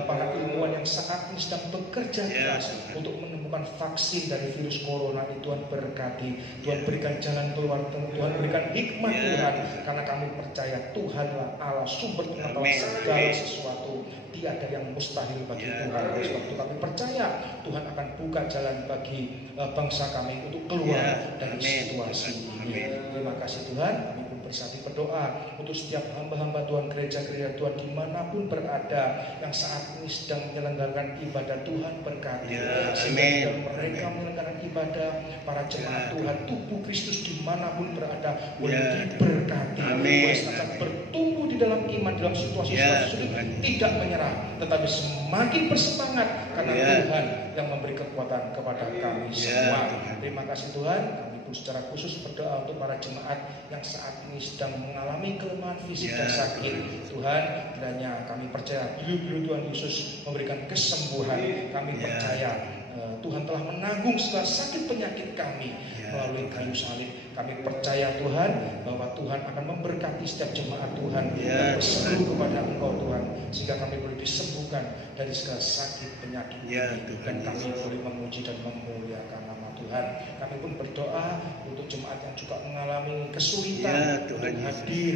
para ilmuwan yang saat ini sedang bekerja keras untuk menemukan vaksin dari virus corona ini. Tuhan berkati, Tuhan berikan jalan keluar, Tuhan berikan hikmat Tuhan, karena kami percaya Tuhanlah Allah sumber pengetahuan segala sesuatu. Tiada yang mustahil bagi Tuhan. Oleh sebab itu kami percaya Tuhan akan buka jalan bagi bangsa kami untuk keluar dari situasi ini. Terima kasih Tuhan. Kami pun bersatu berdoa untuk setiap hamba-hamba Tuhan, gereja-gereja Tuhan dimanapun berada yang saat ini sedang menyelenggarakan ibadah. Tuhan berkati sehingga mereka menyelenggarakan ibadah, para jemaat Tuhan, tubuh Kristus dimanapun berada boleh diberkati, boleh senantiasa bertumbuh di dalam iman dalam situasi sulit, tidak menyerah, tetapi semakin bersemangat karena Tuhan yang memberi kekuatan kepada kami semua. Terima kasih Tuhan. Kami pun secara khusus berdoa untuk para jemaat yang saat ini sedang mengalami kelemahan fisik dan sakit. Tuhan, kiranya kami percaya bilu-bilu Tuhan Yesus memberikan kesembuhan. Kami percaya Tuhan telah menanggung segala sakit penyakit kami melalui kayu salib. Kami percaya Tuhan bahwa Tuhan akan memberkati setiap jemaat Tuhan yang berseru kepada Engkau Tuhan, sehingga kami boleh disembuhkan dari segala sakit penyakit ini, dan kami boleh memuji dan memuliakan nama Tuhan. Kami pun berdoa untuk jemaat yang juga mengalami kesulitan untuk hadir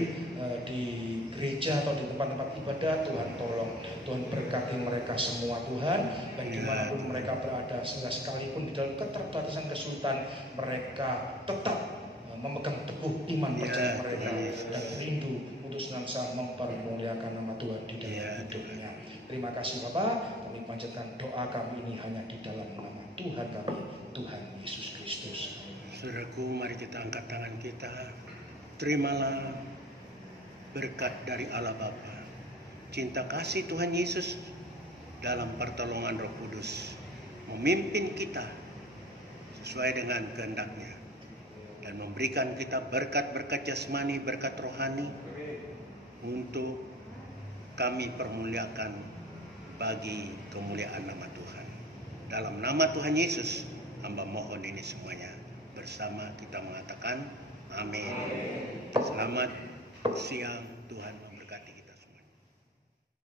di gereja atau di tempat-tempat ibadah. Tuhan tolong, Tuhan berkati mereka semua Tuhan, dan dimanapun mereka berada, sehingga sekalipun di dalam keterbatasan kesulitan mereka tetap memegang teguh iman percaya mereka dan rindu untuk senantiasa mempermuliakan nama Tuhan di dalam hidupnya. Terima kasih Bapak. Kami panjatkan doa kami ini hanya di dalam nama Tuhan kami, Tuhan Yesus Kristus. Saudaraku, mari kita angkat tangan kita. Terimalah berkat dari Allah Bapa, cinta kasih Tuhan Yesus dalam pertolongan Roh Kudus memimpin kita sesuai dengan kehendak-Nya dan memberikan kita berkat-berkat jasmani, berkat rohani untuk kami permuliakan bagi kemuliaan nama Tuhan. Dalam nama Tuhan Yesus, hamba mohon ini semuanya. Bersama kita mengatakan amin. Selamat siang, Tuhan